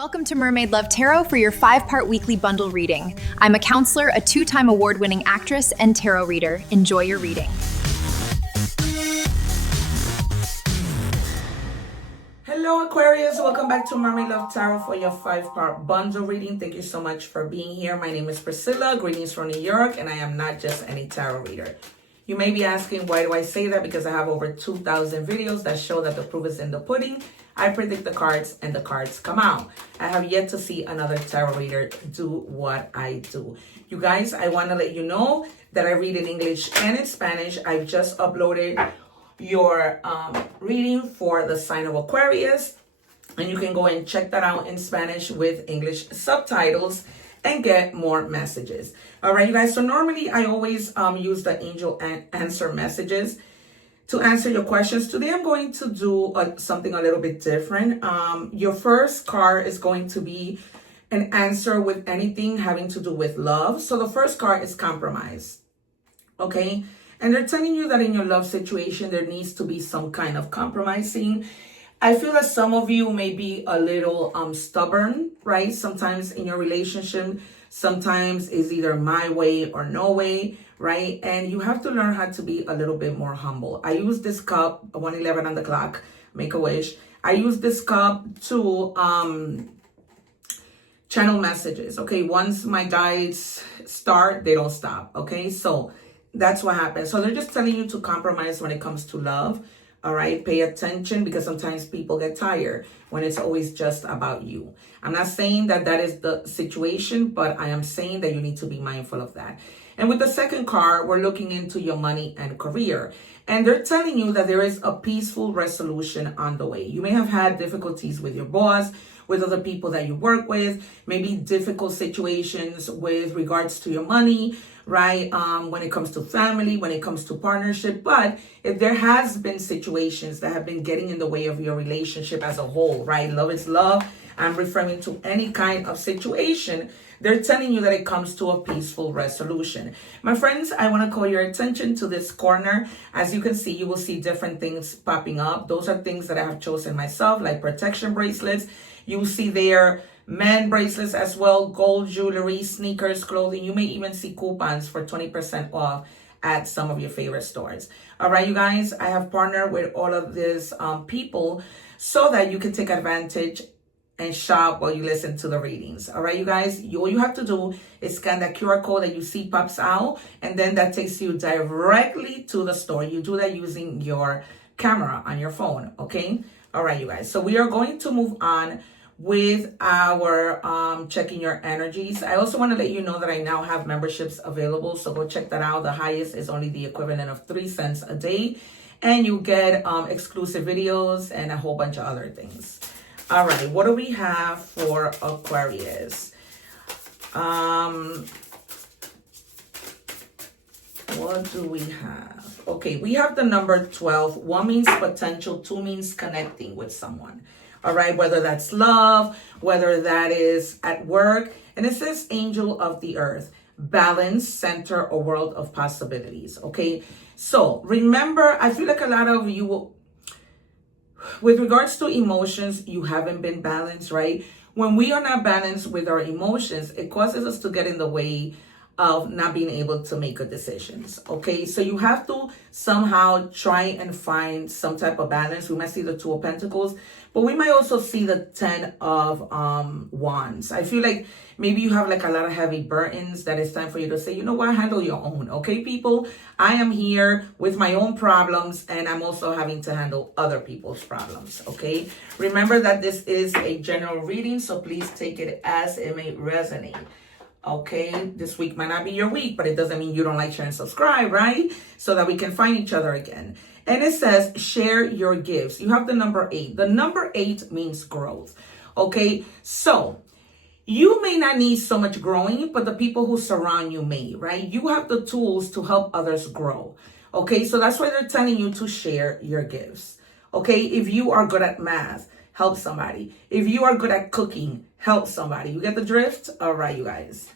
Welcome to Mermaid Love Tarot for your 5-part weekly bundle reading. I'm a counselor, a 2-time award-winning actress, and tarot reader. Enjoy your reading. Hello Aquarius, welcome back to Mermaid Love Tarot for your 5-part bundle reading. Thank you so much for being here. My name is Priscilla, greetings from New York, and I am not just any tarot reader. You may be asking, why do I say that? Because I have over 2,000 videos that show that the proof is in the pudding. I predict the cards and the cards come out. I have yet to see another tarot reader do what I do. You guys, I want to let you know that I read in English and in Spanish. I just uploaded your reading for the sign of Aquarius, and you can go and check that out in Spanish with English subtitles and get more messages. All right, you guys, so normally I always use the angel answer messages to answer your questions. Today I'm going to do something a little bit different. Your first card is going to be an answer with anything having to do with love. So the first card is compromise, okay? And they're telling you that in your love situation, there needs to be some kind of compromising. I feel that some of you may be a little stubborn, right? Sometimes in your relationship, sometimes it's either my way or no way, right? And you have to learn how to be a little bit more humble. I use this cup, 111 on the clock, make a wish. I use this cup to channel messages, okay? Once my guides start, they don't stop, okay? So that's what happens. So they're just telling you to compromise when it comes to love. All right, pay attention, because sometimes people get tired when it's always just about you. I'm not saying that that is the situation, but I am saying that you need to be mindful of that. And with the second card, we're looking into your money and career. And they're telling you that there is a peaceful resolution on the way. You may have had difficulties with your boss, with other people that you work with, maybe difficult situations with regards to your money, right? When it comes to family, when it comes to partnership. But if there has been situations that have been getting in the way of your relationship as a whole, right? Love is love. I'm referring to any kind of situation. They're telling you that it comes to a peaceful resolution. My friends, I want to call your attention to this corner. As you can see, you will see different things popping up. Those are things that I have chosen myself, like protection bracelets. You will see there men bracelets as well, gold jewelry, sneakers, clothing. You may even see coupons for 20% off at some of your favorite stores. All right, you guys, I have partnered with all of these people so that you can take advantage and shop while you listen to the readings. All right, you guys, all you have to do is scan that QR code that you see pops out, and then that takes you directly to the store. You do that using your camera on your phone, okay? All right, you guys, so we are going to move on with our checking your energies. I also want to let you know that I now have memberships available, so go check that out. The highest is only the equivalent of 3 cents a day, and you get exclusive videos and a whole bunch of other things. All right, what do we have for Aquarius? What do we have? Okay, we have the number 12. 1 means potential, 2 means connecting with someone. All right, whether that's love, whether that is at work. And it says angel of the earth, balance, center, or world of possibilities. Okay, so remember, I feel like a lot of you will, with regards to emotions, you haven't been balanced, right? When we are not balanced with our emotions, it causes us to get in the way of not being able to make good decisions, okay? So you have to somehow try and find some type of balance. We might see the 2 of Pentacles, but we might also see the 10 of Wands. I feel like maybe you have like a lot of heavy burdens that it's time for you to say, you know what, handle your own, okay, people? I am here with my own problems, and I'm also having to handle other people's problems, okay? Remember that this is a general reading, so please take it as it may resonate. Okay, this week might not be your week, but it doesn't mean you don't like, share, and subscribe, right? So that we can find each other again. And it says, share your gifts. You have the number 8. The number 8 means growth. Okay, so you may not need so much growing, but the people who surround you may, right? You have the tools to help others grow. Okay, so that's why they're telling you to share your gifts. Okay, if you are good at math, help somebody. If you are good at cooking, help somebody. You get the drift? All right, you guys.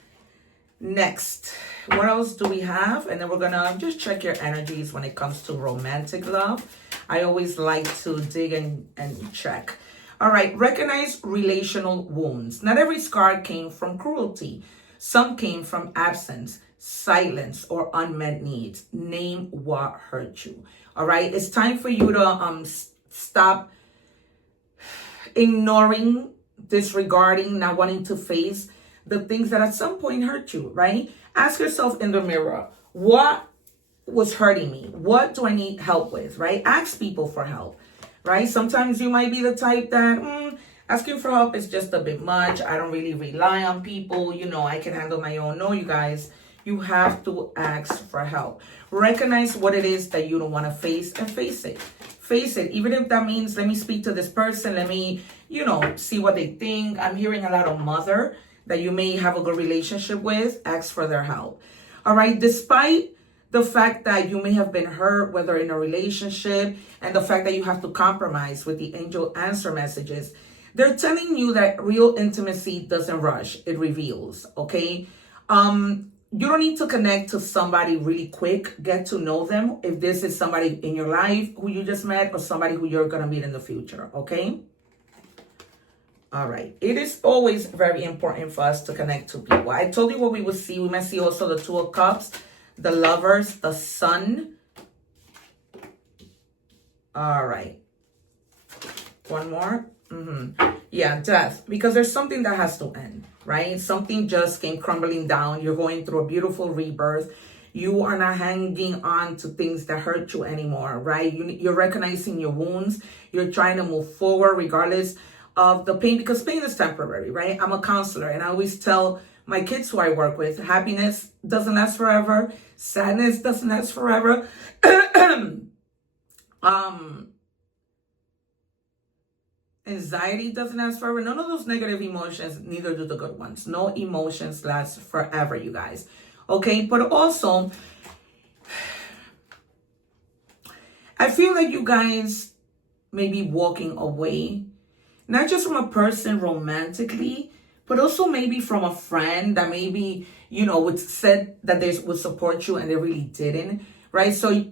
Next, what else do we have? And then we're gonna just check your energies when it comes to romantic love. I always like to dig and check. All right, recognize relational wounds. Not every scar came from cruelty. Some came from absence, silence, or unmet needs. Name what hurt you. All right, it's time for you to stop ignoring, disregarding, not wanting to face the things that at some point hurt you, right? Ask yourself in the mirror, what was hurting me? What do I need help with, right? Ask people for help, right? Sometimes you might be the type that asking for help is just a bit much. I don't really rely on people. You know, I can handle my own. No, you guys, you have to ask for help. Recognize what it is that you don't want to face and face it. Face it, even if that means let me speak to this person. Let me, see what they think. I'm hearing a lot of mother that you may have a good relationship with. Ask for their help. All right, despite the fact that you may have been hurt, whether in a relationship, and the fact that you have to compromise with the angel answer messages, they're telling you that real intimacy doesn't rush, it reveals, okay? You don't need to connect to somebody really quick. Get to know them. If this is somebody in your life who you just met or somebody who you're going to meet in the future, okay? All right. It is always very important for us to connect to people. I told you what we would see. We might see also the Two of Cups, the Lovers, the Sun. All right. One more. Yeah, death. Because there's something that has to end, right? Something just came crumbling down. You're going through a beautiful rebirth. You are not hanging on to things that hurt you anymore, right? You're recognizing your wounds. You're trying to move forward regardless of the pain, because pain is temporary, right? I'm a counselor, and I always tell my kids who I work with, happiness doesn't last forever. Sadness doesn't last forever. Anxiety doesn't last forever. None of those negative emotions, neither do the good ones. No emotions last forever, you guys. Okay, but also, I feel like you guys may be walking away, not just from a person romantically, but also maybe from a friend that maybe, would said that they would support you and they really didn't, right? So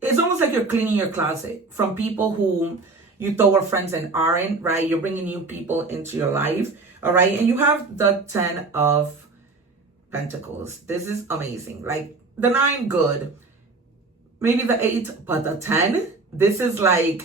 it's almost like you're cleaning your closet from people who you thought were friends and aren't, right? You're bringing new people into your life, all right? And you have the 10 of Pentacles. This is amazing. Like the 9, good. Maybe the 8, but the 10, this is like,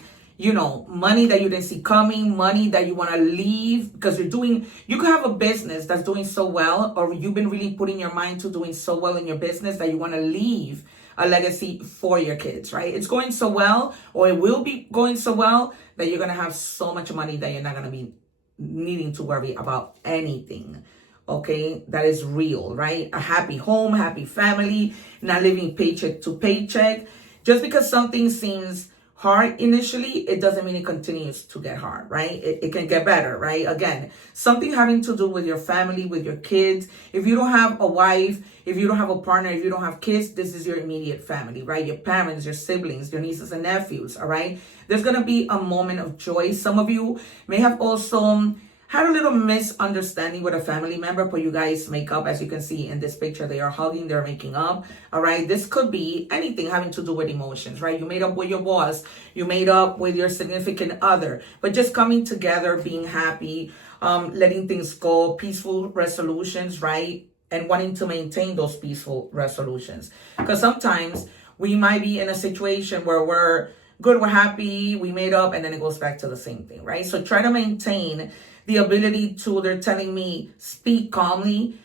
money that you didn't see coming, money that you want to leave because you could have a business that's doing so well, or you've been really putting your mind to doing so well in your business that you want to leave a legacy for your kids, right? It's going so well, or it will be going so well, that you're going to have so much money that you're not going to be needing to worry about anything, okay? That is real, right? A happy home, happy family, not living paycheck to paycheck. Just because something seems hard initially, it doesn't mean it continues to get hard, right? It can get better, right? Again, something having to do with your family, with your kids. If you don't have a wife, if you don't have a partner, if you don't have kids, this is your immediate family, right? Your parents, your siblings, your nieces and nephews, all right? There's going to be a moment of joy. Some of you may have also had a little misunderstanding with a family member, but you guys make up. As you can see in this picture, they are hugging, they're making up, all right? This could be anything having to do with emotions, right? You made up with your boss, you made up with your significant other, but just coming together, being happy, letting things go, peaceful resolutions, right? And wanting to maintain those peaceful resolutions. Because sometimes we might be in a situation where we're good, we're happy, we made up, and then it goes back to the same thing, right? So try to maintain the ability to, they're telling me, speak calmly,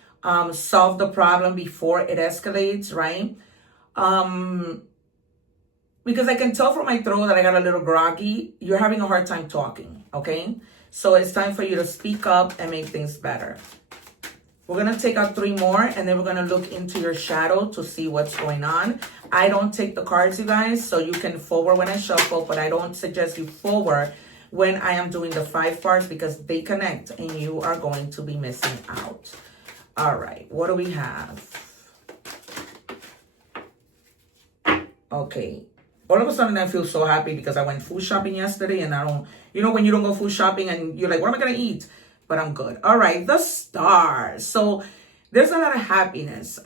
solve the problem before it escalates, right? Because I can tell from my throat that I got a little groggy. You're having a hard time talking, okay? So it's time for you to speak up and make things better. We're going to take out 3 more, and then we're going to look into your shadow to see what's going on. I don't take the cards, you guys, so you can forward when I shuffle, but I don't suggest you forward when I am doing the 5 parts because they connect and you are going to be missing out. All right, what do we have? Okay, all of a sudden I feel so happy because I went food shopping yesterday, and I don't, when you don't go food shopping and you're like, what am I going to eat? But I'm good. All right, the stars. So there's a lot of happiness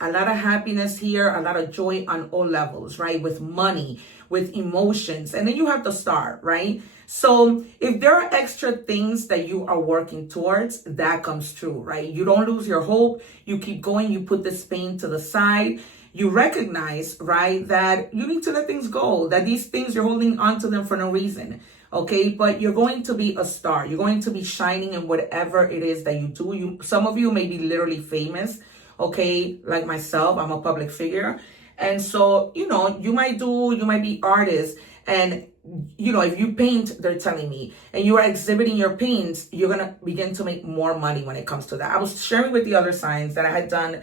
here, a lot of joy on all levels, right? With money, with emotions. And then you have the star, right? So if there are extra things that you are working towards, that comes true, right? You don't lose your hope. You keep going. You put this pain to the side. You recognize, right, that you need to let things go, that these things you're holding on to them for no reason. Okay, but you're going to be a star. You're going to be shining in whatever it is that you do. Some of you may be literally famous, okay, like myself. I'm a public figure. And so, you know, you might be artists, and you know, if you paint, they're telling me, and you are exhibiting your paints, you're gonna begin to make more money when it comes to that. I was sharing with the other signs that I had done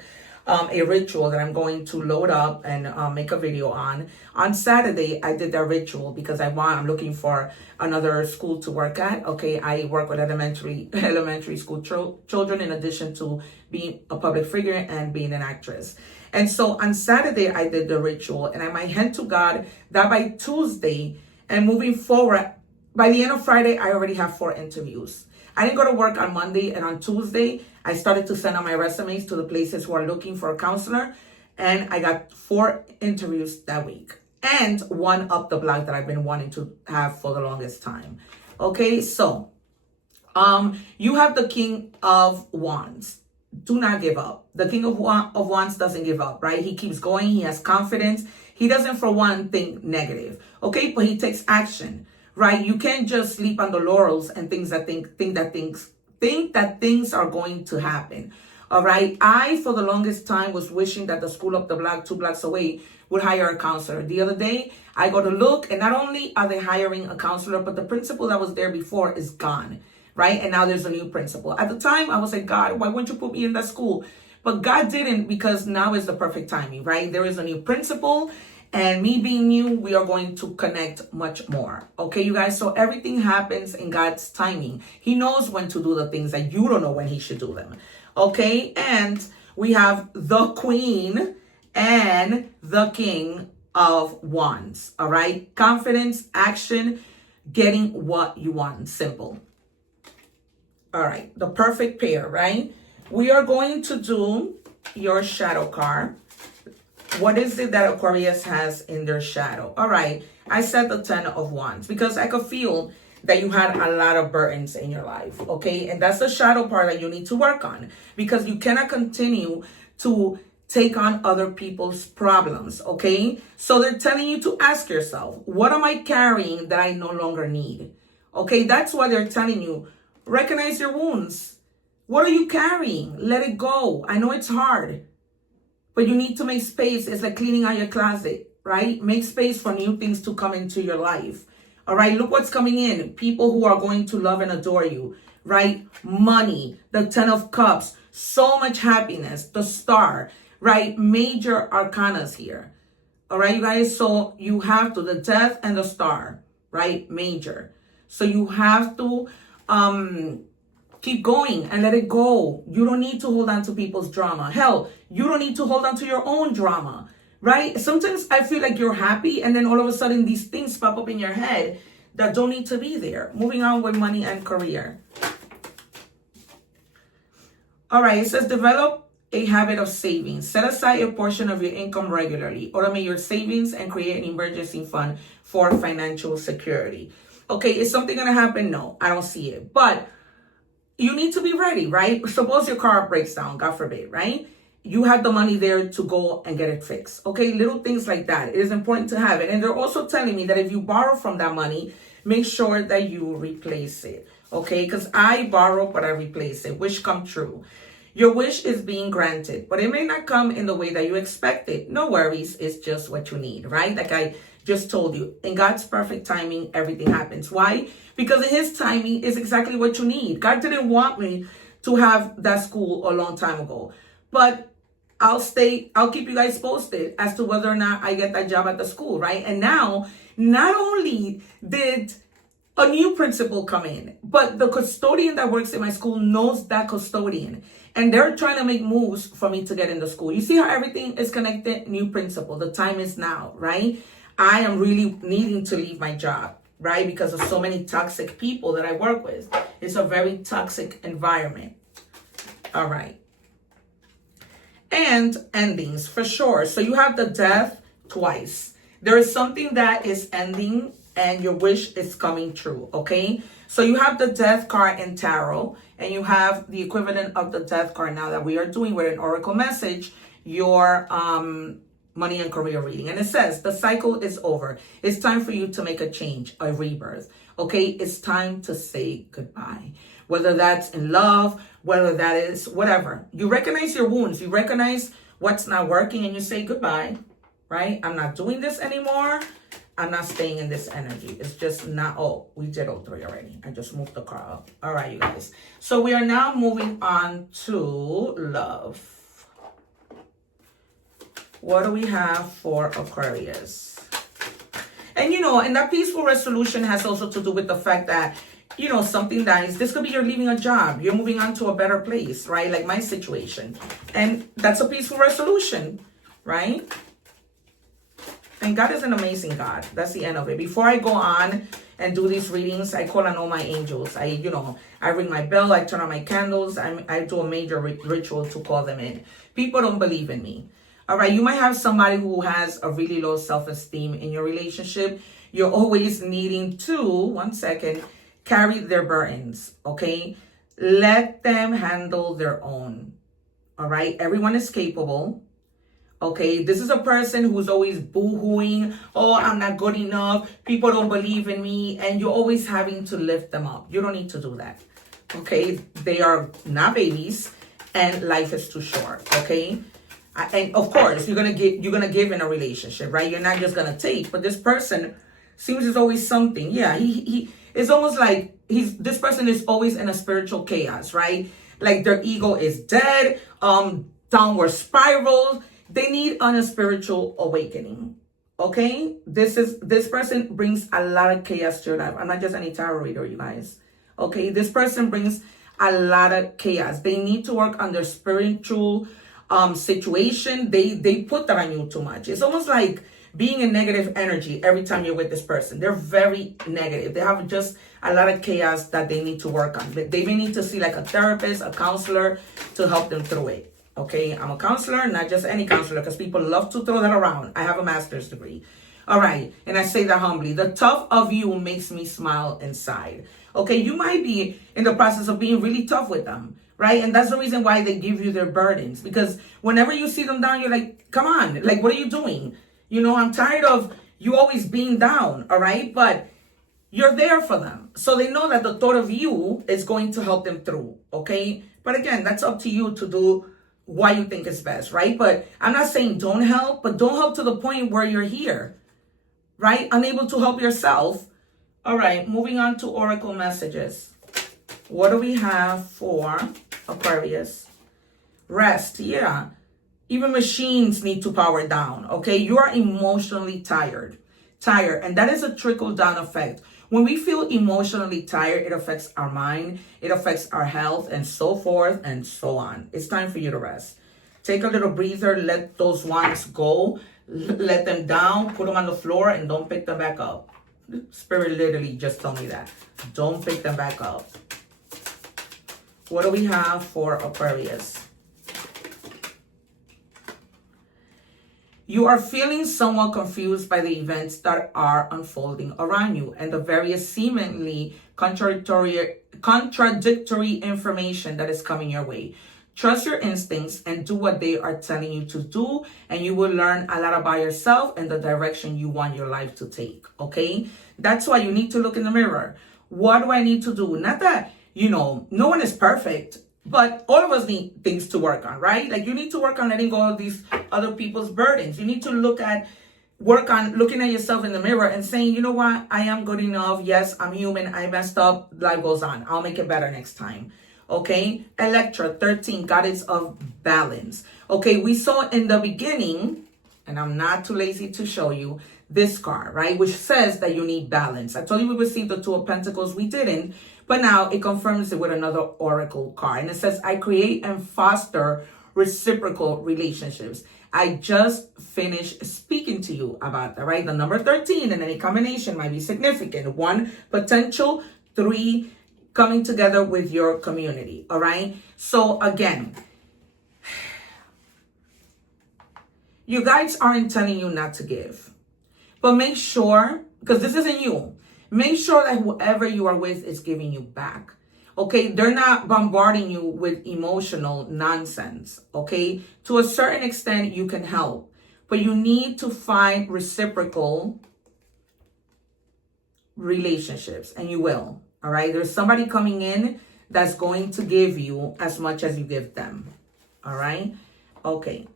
a ritual that I'm going to load up and make a video on. On Saturday, I did that ritual because I'm looking for another school to work at. Okay, I work with elementary school children in addition to being a public figure and being an actress. And so on Saturday, I did the ritual, and I might hand to God that by Tuesday and moving forward, by the end of Friday, I already have 4 interviews. I didn't go to work on Monday, and on Tuesday, I started to send out my resumes to the places who are looking for a counselor, and I got 4 interviews that week, and 1 up the block that I've been wanting to have for the longest time. Okay, so you have the King of Wands. Do not give up. The King of Wands doesn't give up, right? He keeps going. He has confidence. He doesn't, for one, think negative, okay? But he takes action, right? You can't just sleep on the laurels and think that things are going to happen, all right? I, for the longest time, was wishing that the school up the block, 2 blocks away, would hire a counselor. The other day, I go to look, and not only are they hiring a counselor, but the principal that was there before is gone, right? And now there's a new principal. At the time, I was like, God, why wouldn't you put me in that school? But God didn't, because now is the perfect timing, right? There is a new principal, and me being new, we are going to connect much more. Okay, you guys? So everything happens in God's timing. He knows when to do the things that you don't know when he should do them. Okay, and we have the Queen and the King of Wands. All right, confidence, action, getting what you want. Simple. All right, the perfect pair, right? We are going to do your shadow card. What is it that Aquarius has in their shadow? All right, I said the 10 of Wands because I could feel that you had a lot of burdens in your life, okay? And that's the shadow part that you need to work on, because you cannot continue to take on other people's problems, okay? So they're telling you to ask yourself, what am I carrying that I no longer need? Okay, that's why they're telling you, recognize your wounds. What are you carrying? Let it go. I know it's hard, but you need to make space. It's like cleaning out your closet, right? Make space for new things to come into your life. All right, look what's coming in. People who are going to love and adore you, right? Money, the 10 of Cups, so much happiness, the Star, right? Major arcanas here. All right, you guys? So you have to, the Death and the Star, right? Major. So you have to keep going and let it go. You don't need to hold on to people's drama. Hell, you don't need to hold on to your own drama, right? Sometimes I feel like you're happy, and then all of a sudden these things pop up in your head that don't need to be there. Moving on with money and career. All right, it says develop a habit of saving. Set aside a portion of your income regularly. Automate your savings and create an emergency fund for financial security. Okay, is something going to happen? No, I don't see it. But you need to be ready, right? Suppose your car breaks down, God forbid, right? You have the money there to go and get it fixed. Okay, little things like that. It is important to have it. And they're also telling me that if you borrow from that money, make sure that you replace it. Okay, because I borrow, but I replace it. Wish come true. Your wish is being granted, but it may not come in the way that you expected. No worries, it's just what you need, right? Like I just told you, in God's perfect timing, everything happens. Why? Because in his timing is exactly what you need. God didn't want me to have that school a long time ago, but I'll keep you guys posted as to whether or not I get that job at the school, right? And now, not only did a new principal come in, but the custodian that works in my school knows that custodian. And they're trying to make moves for me to get in the school. You see how everything is connected? New principal. The time is now, right? I am really needing to leave my job, right? Because of so many toxic people that I work with. It's a very toxic environment. All right. And endings, for sure. So you have the Death twice. There is something that is ending and your wish is coming true, okay? So you have the death card in tarot, and you have the equivalent of the death card now that we are doing with an oracle message, your money and career reading. And it says the cycle is over. It's time for you to make a change, a rebirth, okay? It's time to say goodbye. Whether that's in love, whether that is whatever. You recognize your wounds. You recognize what's not working and you say goodbye, right? I'm not doing this anymore. I'm not staying in this energy. It's just not, oh, we did all three already. I just moved the car up. All right, you guys. So we are now moving on to love. What do we have for Aquarius? And and that peaceful resolution has also to do with the fact that, something dies. This could be you're leaving a job. You're moving on to a better place, right? Like my situation. And that's a peaceful resolution, right? And God is an amazing God. That's the end of it. Before I go on and do these readings, I call on all my angels. I ring my bell. I turn on my candles. I do a major ritual to call them in. People don't believe in me. All right. You might have somebody who has a really low self-esteem in your relationship. You're always needing to, carry their burdens. Okay. Let them handle their own. All right. Everyone is capable. Okay, this is a person who's always boo-hooing. Oh, I'm not good enough. People don't believe in me. And you're always having to lift them up. You don't need to do that. Okay, they are not babies and life is too short. Okay, and of course, you're gonna give in a relationship, right? You're not just gonna take. But this person seems there's always something. Yeah, he it's almost like this person is always in a spiritual chaos, right? Like their ego is dead, downward spiral. They need a spiritual awakening, okay? This person brings a lot of chaos to your life. I'm not just any tarot reader, you guys, okay? This person brings a lot of chaos. They need to work on their spiritual situation. They put that on you too much. It's almost like being in negative energy every time you're with this person. They're very negative. They have just a lot of chaos that they need to work on. They may need to see like a therapist, a counselor to help them through it. Okay, I'm a counselor, not just any counselor, because people love to throw that around. I have a master's degree. All right, and I say that humbly. The tough of you makes me smile inside. Okay, you might be in the process of being really tough with them, right? And that's the reason why they give you their burdens. Because whenever you see them down, you're like, come on, like, what are you doing? I'm tired of you always being down, all right? But you're there for them. So they know that the thought of you is going to help them through, okay? But again, that's up to you to do why you think is best, right? But I'm not saying don't help, but don't help to the point where you're here, right? Unable to help yourself. All right, moving on to oracle messages. What do we have for Aquarius? Rest, yeah. Even machines need to power down, okay? You are emotionally tired, and that is a trickle-down effect. When we feel emotionally tired, it affects our mind, it affects our health, and so forth and so on. It's time for you to rest. Take a little breather, let those wands go, let them down, put them on the floor, and don't pick them back up. Spirit literally just told me that. Don't pick them back up. What do we have for Aquarius? You are feeling somewhat confused by the events that are unfolding around you and the various seemingly contradictory information that is coming your way. Trust your instincts and do what they are telling you to do, and you will learn a lot about yourself and the direction you want your life to take, okay? That's why you need to look in the mirror. What do I need to do? Not that, no one is perfect, but all of us need things to work on, right? Like you need to work on letting go of these other people's burdens. You need to work on looking at yourself in the mirror and saying, you know what? I am good enough. Yes, I'm human. I messed up. Life goes on. I'll make it better next time. Okay. Electra 13, goddess of balance. Okay. We saw in the beginning, and I'm not too lazy to show you this card, right? Which says that you need balance. I told you we received the Two of Pentacles. We didn't. But now it confirms it with another oracle card. And it says, I create and foster reciprocal relationships. I just finished speaking to you about that, right? The number 13 in any combination might be significant. 1, potential. 3, coming together with your community, all right? So again, your guides aren't telling you not to give. But make sure, because this isn't you, make sure that whoever you are with is giving you back. Okay, they're not bombarding you with emotional nonsense. Okay, to a certain extent, you can help, but you need to find reciprocal relationships, and you will. All right, there's somebody coming in that's going to give you as much as you give them. All right, okay.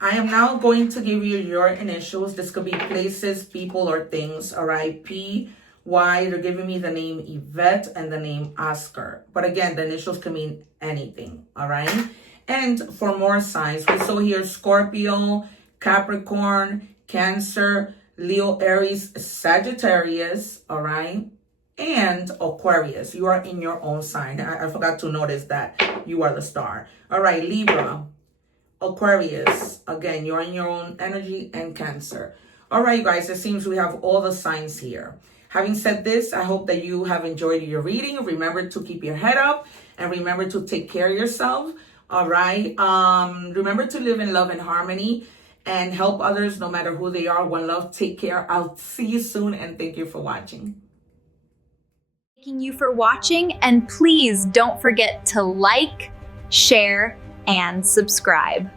I am now going to give you your initials. This could be places, people, or things. All right, P-Y, they're giving me the name Yvette and the name Oscar. But again, the initials can mean anything. All right, and for more signs, we saw here Scorpio, Capricorn, Cancer, Leo, Aries, Sagittarius, all right, and Aquarius. You are in your own sign. I forgot to notice that you are the star. All right, Libra, Aquarius, again, you're in your own energy, and Cancer. All right, guys, it seems we have all the signs here. Having said this, I hope that you have enjoyed your reading. Remember to keep your head up and remember to take care of yourself. All right, remember to live in love and harmony and help others no matter who they are. One love, take care. I'll see you soon, and thank you for watching. Thanking you for watching, and please don't forget to like, share, and subscribe.